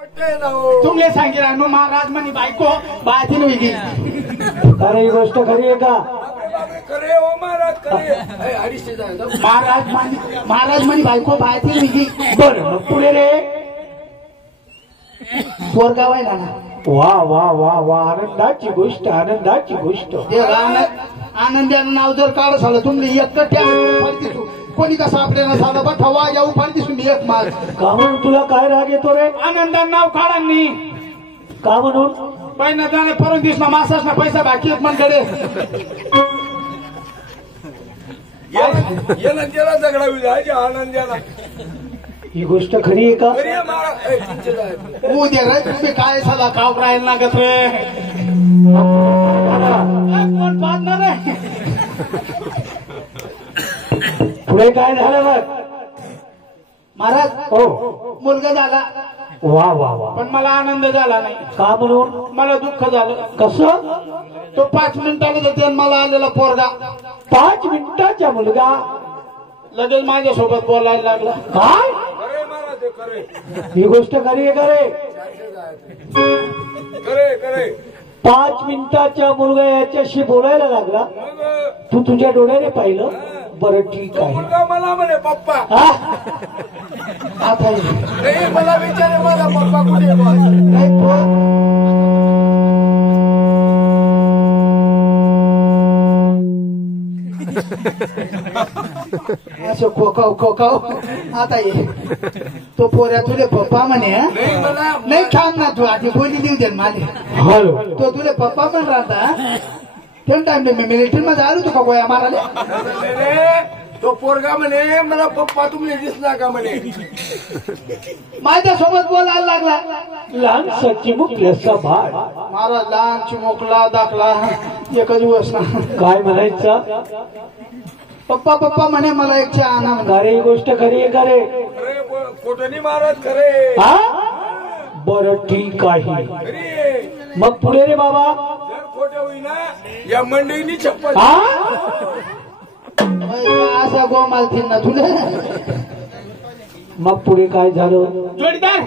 तुमले सांगितलं महाराज म्हणे बायको बायतीन वेगळी. अरे ही गोष्ट खरी आहे का? महाराज म्हणे बायको बायतीन वेगळी. बरं मग पुढे रे पोरगाव आहे ना. वा वा वा वा आनंदाची गोष्ट आनंदाची गोष्ट. आनंदानं नाव जर काढ झालं तुमले एक दिसू कोणी कसा आपल्याला साधा बा ठवा येऊ फार दिसून एक माल का म्हणून तुला काय राग येतो रे? आनंदानं नाव काढांनी का म्हणून? पहिला जाणे परून दिसला मासास ना पैसा बाकी आहेत मनकडे. झगडा आनंदाला ही गोष्ट खरी आहे का? उद्या रे तुम्ही काय साधा काव राहायला लागत रे. कोण पाहणार रे? पुढे काय झालं बघ महाराज. हो मुलगा झाला. वा वा वा. पण मला आनंद झाला नाही. का म्हणून? मला दुःख झालं. कसं? तो 5 मिनिटाला देते आणि मला आलेला पोरगा 5 मिनिटाचा मुलगा लगेच माझ्या सोबत बोलायला लागला. काय? ही गोष्ट खरी आहे का रे? 5 मिनिटाचा मुलगा याच्याशी बोलायला लागला. तू तुझ्या डोळ्याने पाहिलं? बरं ठीक आहे. मला म्हणे पप्पा. आता मला विचारे मला पप्पा कुठे? असं खोकाव खोकाव. आता ये तो पोऱ्या तुले पप्पा म्हणे. नाही थांब ना तू आधी बोली देऊ दे मला. हॅलो तो तुले पप्पा म्हण राहता त्या टाइम मी मिलिटरी मध्ये आलो तू का गोया मारायला. तो पोरगा म्हणे मला पप्पा तुम्ही दिसला का म्हणे. माझ्या सोबत बोलायला लागला. लहान सच्ची मुकल्याचा भाड. महाराज लहान चिमुकला दाखला एक दिवस ना. काय म्हणायचं? पप्पा पप्पा म्हणे मला एक चहा आणा म्हणे. अरे ही गोष्ट खरी आहे का रे? खोटणी महाराज खरे. हा बरं ठीक आहे. खरी मग पुढे रे बाबा. जर खोटे होईना या मंडळीनी चप्पल. असा गोमाल ना तुला. मग पुढे काय झालं? जोडीदार